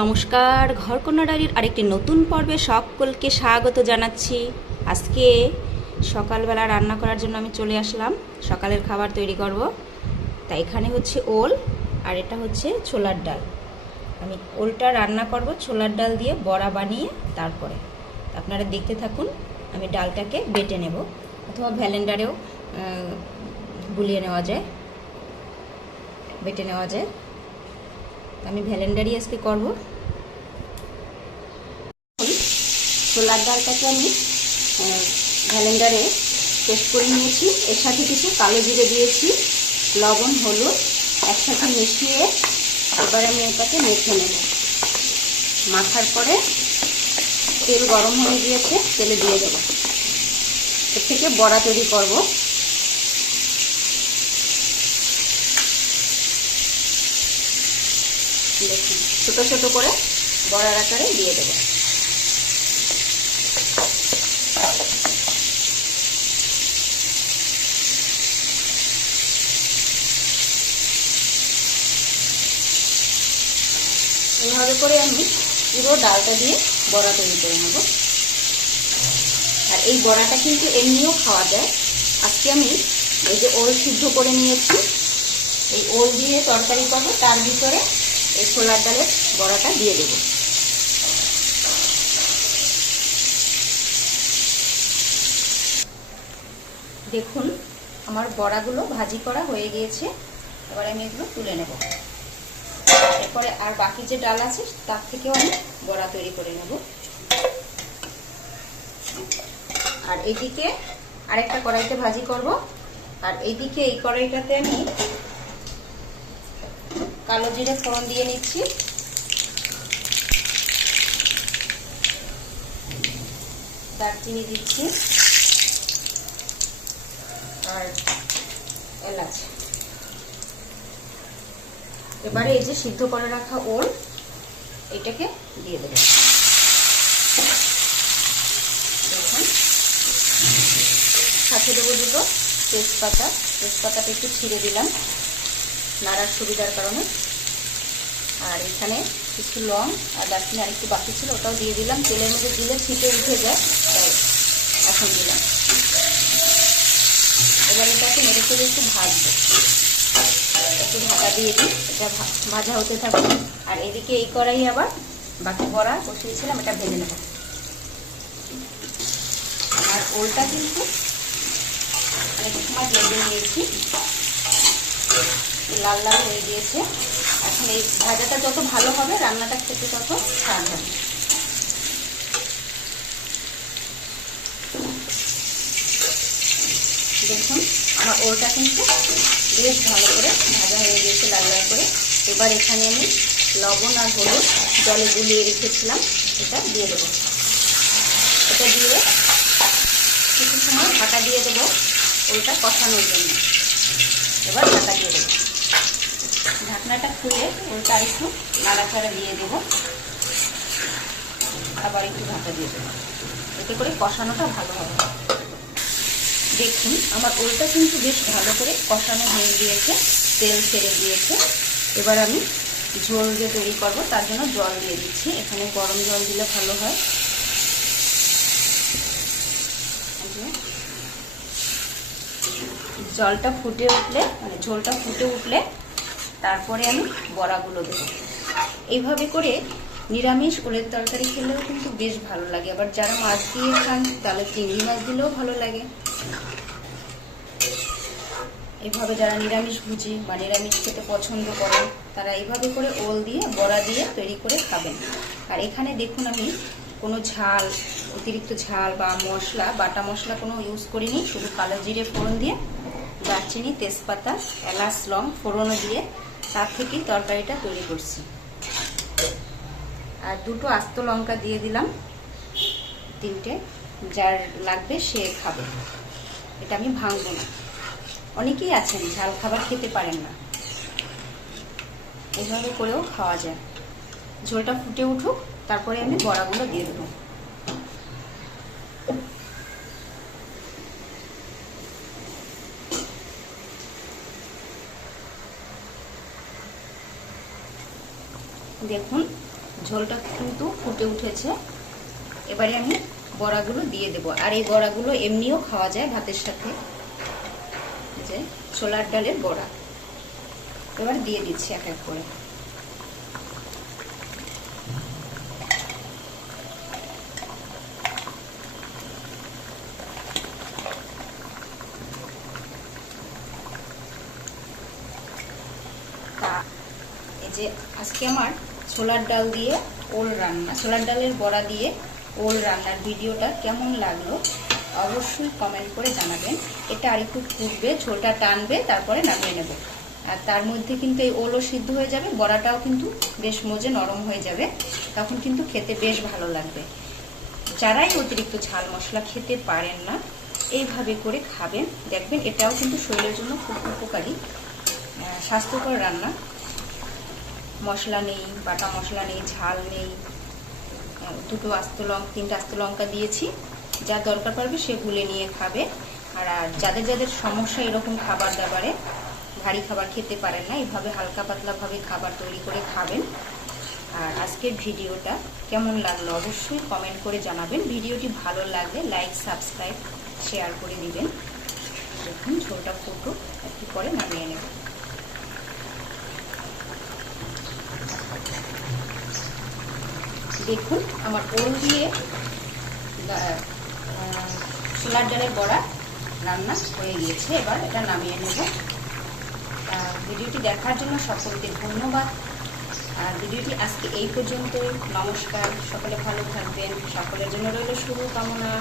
নমস্কার, ঘরকন্যা ডায়েরির আরেকটি নতুন পর্বে সকলকে স্বাগত জানাচ্ছি। আজকে সকালবেলা রান্না করার জন্য আমি চলে আসলাম, সকালের খাবার তৈরি করব। তাই এখানে হচ্ছে ওল আর এটা হচ্ছে ছোলার ডাল। আমি ওলটা রান্না করব ছোলার ডাল দিয়ে বড়া বানিয়ে। তারপরে আপনারা দেখতে থাকুন। আমি ডালটাকে বেটে নেব, অথবা ব্লেন্ডারেও গুলিয়ে নেওয়া যায়, বেটে নেওয়া যায়। আমি ব্লেন্ডারই আজকে করব। ছোলার ডালটাকে আমি ব্লেন্ডারে পেস্ট করে নিয়েছি। এর সাথে কিছু কালো জিরে দিয়েছি, লবণ, হলুদ একসাথে মিশিয়ে এবার আমি এটাকে মেখে নেব। মাখার পরে তেল গরম হয়ে গিয়েছে, তেলে দিয়ে দেব। এর থেকে বড়া তৈরি করব। দেখুন, ছোটো ছোটো করে বড়ার আকারে দিয়ে দেব। এভাবে করে আমি পুরো ডালটা দিয়ে বড়া তৈরি করে নেব। আর এই বড়াটা কিন্তু এমনিও খাওয়া যায়। আজকে আমি এই যে ওল সিদ্ধ করে নিয়েছি, এই ওল দিয়ে তরকারি করবো, তার ভিতরে এই ছোলার ডালের বড়াটা দিয়ে দেব। দেখুন, আমার বড়াগুলো ভাজি করা হয়ে গিয়েছে। এবার আমি এগুলো তুলে নেব। এরপরে আর বাকি যে ডাল আছে তার থেকেও আমি বড়া তৈরি করে নেব। আর এইদিকে আরেকটা কড়াইতে ভাজি করব। আর এইদিকে এই কড়াইটাতে আমি কালো জিরে ফোড়ন দিয়ে নিচ্ছি। দারচিনি দিচ্ছি আর এলাচ। এবারে এই যে সিদ্ধ করে রাখা ওল, এটাকে দিয়ে দেব। দেখুন, সাথে দেবো দুটো তেজপাতা। তেজপাতাটা একটু ছিঁড়ে দিলাম নাড়ার সুবিধার কারণে। আর এখানে কিছু লং আর দারচিনি আর একটু বাকি ছিল, ওটাও দিয়ে দিলাম। তেলের মধ্যে দিলে ছিটে উঠে যায়, তাই এখন দিলাম। এবার এটাকে নেড়ে চেড়ে একটু ভাজবো। একটু ঢাকা দিয়ে দিই, এটা ভাজা হতে থাকবে। আর এদিকে এই কড়াই আবার বাকি বড়া বসিয়েছিলাম, এটা ভেজে নেব। আর ওলটা কিন্তু অনেক সময় ভেজে নিয়েছি, লাল লাল হয়ে গিয়েছে। এখন এই ভাজাটা যত ভালো হবে রান্নাটা খেতে তত স্বাদ হবে। দেখুন, আমার ওলটা কিন্তু বেশ ভালো করে ভাজা হয়ে গিয়েছে, লাল লাল করে। এবার এখানে আমি লবণ আর হলুদ জলে গুলিয়ে রেখেছিলাম, এটা দিয়ে দেবো। এটা দিয়ে কিছু সময় ঢাকা দিয়ে দেবো ওলটা কষানোর জন্য। এবার ঢাকা দিয়ে দেবো। ঢাকনাটা খুলে ওলটা একটু নাড়াচাড়া দিয়ে দেবো, আবার একটু ঢাকা দিয়ে দেবো। এতে করে কষানোটা ভালো হবে। দেখুন, আমার ওলটা কিন্তু বেশ ভালো করে কষানো হয়ে গিয়েছে, তেল ছেড়ে দিয়েছে। এবার আমি ঝোল যে তৈরি করব তার জন্য জল দিয়ে দিচ্ছি। এখানে গরম জল দিলে ভালো হয়। জলটা ফুটে উঠলে, মানে ঝোলটা ফুটে উঠলে তারপরে আমি বড়াগুলো দেবো। এইভাবে করে নিরামিষ ওলের তরকারি খেলেও কিন্তু বেশ ভালো লাগে। আবার যারা মাছ দিয়ে খান তাহলে চিংড়ি মাছ দিলেও ভালো লাগে। এইভাবে যারা নিরামিষ ভুজি বা নিরামিষ খেতে পছন্দ করেন তারা এইভাবে করে ওল দিয়ে বড়া দিয়ে তৈরি করে খাবেন। আর এখানে দেখুন, আমি কোনো ঝাল, অতিরিক্ত ঝাল বা মশলা, বাটা মশলা কোনো ইউজ করিনি। শুধু কালো জিরে ফোড়ন দিয়ে, দারচিনি, তেজপাতা, এলাচ, লং ফোড়নও দিয়ে তার থেকেই তরকারিটা তৈরি করছি। আর দুটো আস্ত লঙ্কা দিয়ে দিলাম, 3টে। যার লাগবে সে খাবে, এটা আমি ভাঙবো না। অনেকেই আছেন ঝাল খাবার খেতে পারেন না, এইভাবে করেও খাওয়া যায়। ঝোলটা ফুটে উঠুক, তারপরে আমি বড়াগুলো দিয়ে দেবো। দেখুন, ঝোলটা কিন্তু ফুটে উঠেছে। এবারে আমি বড়াগুলো দিয়ে দেব। আর এই বড়াগুলো এমনিও খাওয়া যায় ভাতের সাথে, যে ছোলার ডালের বড়া। এবার দিয়ে দিচ্ছি এক এক করে। এই যে আজকে আমার ছোলার ডাল দিয়ে ওল রান্না, ছোলার ডালের বড়া দিয়ে ওল রান্নার ভিডিওটা কেমন লাগলো অবশ্যই কমেন্ট করে জানাবেন। এটা আর একটু ফুটবে, ঝোলটা টানবে, তারপরে নামিয়ে নেব। আর তার মধ্যে কিন্তু এই ওলও সিদ্ধ হয়ে যাবে, বড়াটাও কিন্তু বেশ মজে নরম হয়ে যাবে, তখন কিন্তু খেতে বেশ ভালো লাগবে। যারাই অতিরিক্ত ঝাল মশলা খেতে পারেন না, এইভাবে করে খাবেন, দেখবেন এটাও কিন্তু শরীরের জন্য খুব উপকারী, স্বাস্থ্যকর রান্না। মশলা নেই, বাটা মশলা নেই, ঝাল নেই, দুটো আস্ত লঙ্কা, তিনটা আস্ত লঙ্কা দিয়েছি। যা দরকার পড়বে সে গুলে নিয়ে খাবে। আর যাদের যাদের সমস্যা এরকম খাবার দাবারে, ভারী খাবার খেতে পারেন না, এইভাবে হালকা পাতলাভাবে খাবার তৈরি করে খাবেন। আর আজকের ভিডিওটা কেমন লাগলো অবশ্যই কমেন্ট করে জানাবেন। ভিডিওটি ভালো লাগলে লাইক, সাবস্ক্রাইব, শেয়ার করে দিবেন। দেখুন ঝোলটা ফুটো, একটু পরে নামিয়ে নেব। দেখুন আমার ওল দিয়ে ছোলার ডালের বড়া রান্না হয়ে গিয়েছে। এবার এটা নামিয়ে নেব। ভিডিওটি দেখার জন্য সকলকে ধন্যবাদ। আর ভিডিওটি আজকে এই পর্যন্তই। নমস্কার, সকলে ভালো থাকবেন, সকলের জন্য রইল শুভকামনা।